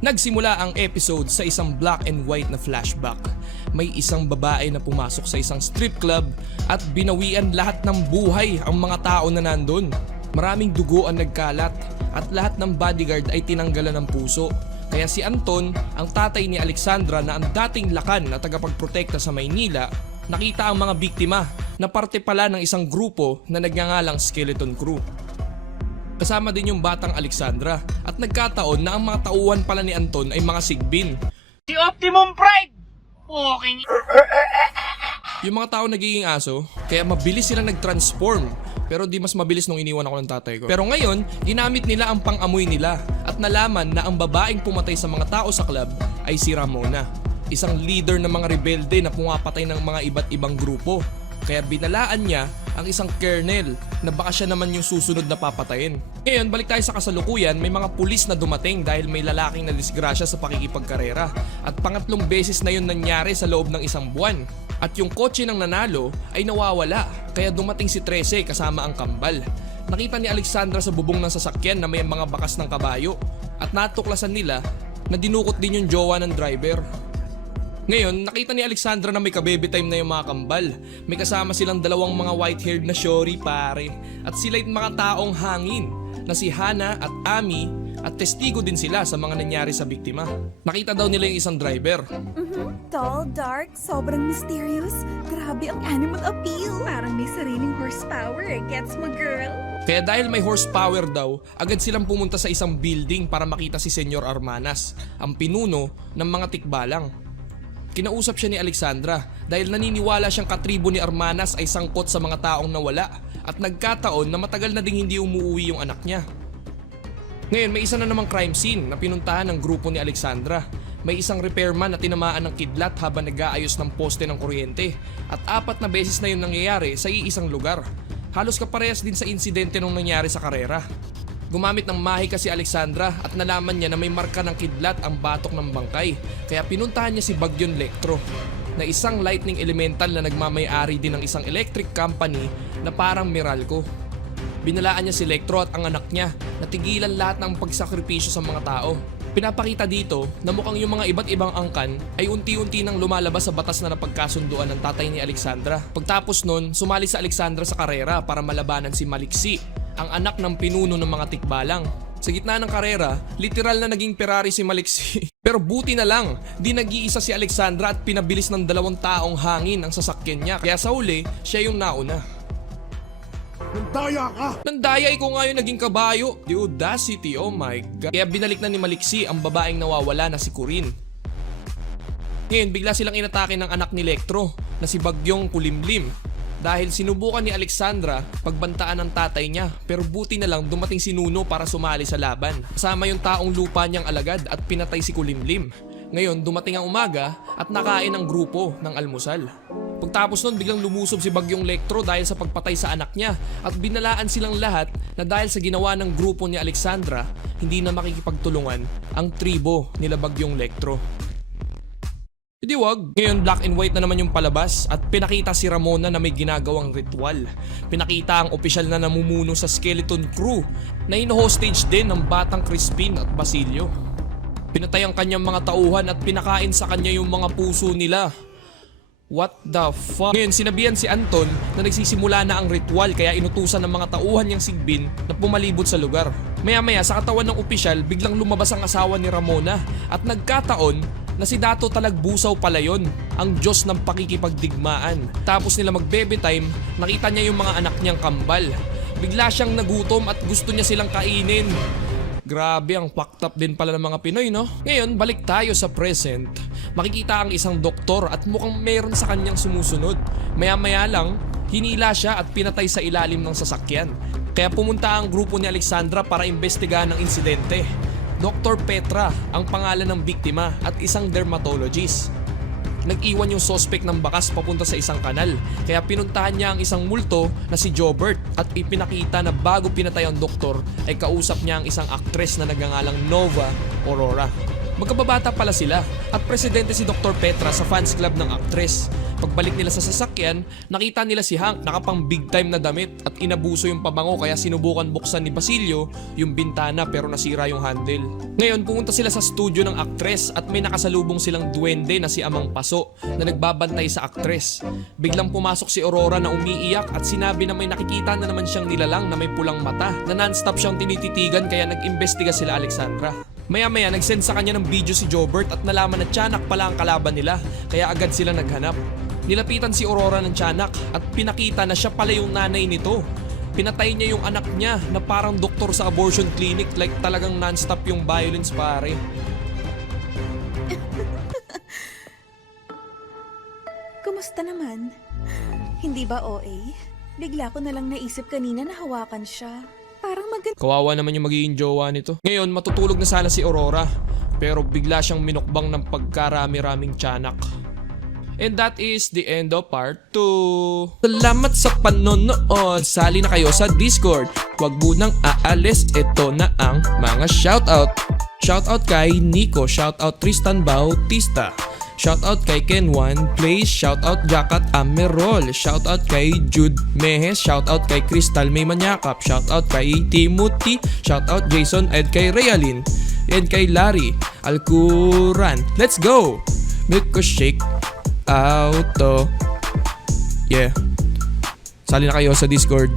Nagsimula ang episode sa isang black and white na flashback. May isang babae na pumasok sa isang strip club at binawian lahat ng buhay ang mga tao na nandun. Maraming dugo ang nagkalat at lahat ng bodyguard ay tinanggalan ng puso. Kaya si Anton, ang tatay ni Alexandra na ang dating lakan na tagapagprotekta sa Maynila, nakita ang mga biktima na parte pala ng isang grupo na nagngangalang Skeleton Crew. Kasama din yung batang Alexandra at nagkataon na ang mga tauhan pala ni Anton ay mga sigbin. Si Optimum Pride! Okay. Yung mga tao nagiging aso, kaya mabilis silang nag-transform. Pero di mas mabilis nung iniwan ako ng tatay ko. Pero ngayon, ginamit nila ang pang-amoy nila at nalaman na ang babaeng pumatay sa mga tao sa club ay si Ramona. Isang leader ng mga rebelde na pumapatay ng mga iba't ibang grupo. Kaya binalaan niya ang isang colonel na baka siya naman yung susunod na papatayin. Ngayon, balik tayo sa kasalukuyan, may mga pulis na dumating dahil may lalaking na disgrasya sa pakikipagkarera. At pangatlong beses na yun nangyari sa loob ng isang buwan. At yung kotse ng nanalo ay nawawala, kaya dumating si Trece kasama ang kambal. Nakita ni Alexandra sa bubong ng sasakyan na may mga bakas ng kabayo at natuklasan nila na dinukot din yung jowa ng driver. Ngayon, nakita ni Alexandra na may ka-baby time na yung mga kambal. May kasama silang dalawang mga white-haired na shori pare. At sila'y mga taong hangin na si Hana at Ami at testigo din sila sa mga nangyari sa biktima. Nakita daw nila yung isang driver. Tall, dark, sobrang mysterious. Grabe ang animal appeal. Parang may sariling horsepower. Gets mo, girl? Kaya dahil may horsepower daw, agad silang pumunta sa isang building para makita si Senyor Armanas, ang pinuno ng mga tikbalang. Kinausap siya ni Alexandra dahil naniniwala siyang katribo ni Armanas ay sangkot sa mga taong nawala at nagkataon na matagal na ding hindi umuwi yung anak niya. Ngayon may isa na namang crime scene na pinuntahan ng grupo ni Alexandra. May isang repairman na tinamaan ng kidlat habang nag-aayos ng poste ng kuryente at 4 na beses na yun nangyayari sa iisang lugar. Halos kaparehas din sa insidente nung nangyari sa karera. Gumamit ng mahika si Alexandra at nalaman niya na may marka ng kidlat ang batok ng bangkay. Kaya pinuntahan niya si Bagyon Electro na isang lightning elemental na nagmamay-ari din ng isang electric company na parang Meralco. Binalaan niya si Electro at ang anak niya na tigilan lahat ng pagsakripisyo sa mga tao. Pinapakita dito na mukhang yung mga iba't ibang angkan ay unti-unti nang lumalabas sa batas na napagkasunduan ng tatay ni Alexandra. Pagtapos nun, sumali si Alexandra sa karera para malabanan si Maliksi, ang anak ng pinuno ng mga tikbalang. Sa gitna ng karera, literal na naging Ferrari si Maliksi. Pero buti na lang, di nag-iisa si Alexandra at pinabilis ng 2 taong hangin ang sasakyan niya. Kaya sa uli, siya yung nauna. Nandaya ka! Nandayay ko nga yung naging kabayo. The audacity, oh my god. Kaya binalik na ni Maliksi ang babaeng nawawala na si Corinne. Ngayon, bigla silang inatake ng anak ni Electro na si Bagyong Kulimlim. Dahil sinubukan ni Alexandra pagbantaan ng tatay niya, pero buti na lang dumating si Nuno para sumali sa laban. Kasama yung taong lupa niyang alagad at pinatay si Kulimlim. Ngayon dumating ang umaga at nakain ang grupo ng almusal. Pagtapos nun biglang lumusob si Bagyong Electro dahil sa pagpatay sa anak niya at binalaan silang lahat na dahil sa ginawa ng grupo ni Alexandra, hindi na makikipagtulungan ang tribo nila Bagyong Electro. Hindi wag. Ngayon black and white na naman yung palabas at pinakita si Ramona na may ginagawang ritual. Pinakita ang opisyal na namumuno sa Skeleton Crew na ino-hostage din ng batang Crispin at Basilio. Pinatay ang kanyang mga tauhan at pinakain sa kanya yung mga puso nila. What the fuck? Ngayon sinabihan si Anton na nagsisimula na ang ritual kaya inutusan ng mga tauhan niyang sigbin na pumalibot sa lugar. Maya-maya sa katawan ng opisyal biglang lumabas ang asawa ni Ramona at nagkataon na si Dato Talagbusaw pala yun, ang Diyos ng pakikipagdigmaan. Tapos nila mag-baby time, nakita niya yung mga anak niyang kambal. Bigla siyang nagutom at gusto niya silang kainin. Grabe, ang fucked up din pala ng mga Pinoy, no? Ngayon, balik tayo sa present. Makikita ang isang doktor at mukhang meron sa kanyang sumusunod. Maya-maya lang, hinila siya at pinatay sa ilalim ng sasakyan. Kaya pumunta ang grupo ni Alexandra para imbestigahan ang insidente. Dr. Petra ang pangalan ng biktima at isang dermatologist. Nag-iwan yung suspect ng bakas papunta sa isang kanal, kaya pinuntahan niya ang isang multo na si Jobert at ipinakita na bago pinatay ang doktor ay kausap niya ang isang aktres na nagngangalang Nova Aurora. Magkababata pala sila at presidente si Dr. Petra sa fans club ng aktres. Pagbalik nila sa sasakyan, nakita nila si Hank nakapang big time na damit at inabuso yung pabango kaya sinubukan buksan ni Basilio yung bintana pero nasira yung handle. Ngayon pumunta sila sa studio ng aktres at may nakasalubong silang duwende na si Amang Paso na nagbabantay sa aktres. Biglang pumasok si Aurora na umiiyak at sinabi na may nakikita na naman siyang nilalang na may pulang mata na non-stop siyang tinititigan kaya nag-imbestiga sila Alexandra. Maya-maya nag-send sa kanya ng video si Jobert at nalaman na tiyanak pala ang kalaban nila kaya agad sila naghanap. Nilapitan si Aurora ng tiyanak at pinakita na siya pala yung nanay nito. Pinatay niya yung anak niya na parang doktor sa abortion clinic like talagang non-stop yung violence pare. Kumusta naman? Hindi ba OA? Bigla ko na lang naisip kanina na hawakan siya. Parang maganda. Kawawa naman yung magiging jowa nito. Ngayon matutulog na sana si Aurora pero bigla siyang minukbang ng pagkarami-raming tiyanak. And that is the end of part 2. Salamat sa panonood. Sali na kayo sa Discord. Huwag munang aalis. Ito na ang mga shoutout. Shoutout kay Nico. Shoutout Tristan Bautista. Shoutout kay Ken1 Plays. Shoutout Jacat Amerol. Shoutout kay Jude Mehes. Shoutout kay Crystal May Manyakap. Shoutout kay Timothy. Shoutout Jason Ed kay Realin. And kay Larry Alcuran. Let's go! Milk shake auto. Yeah. Sali na kayo sa Discord.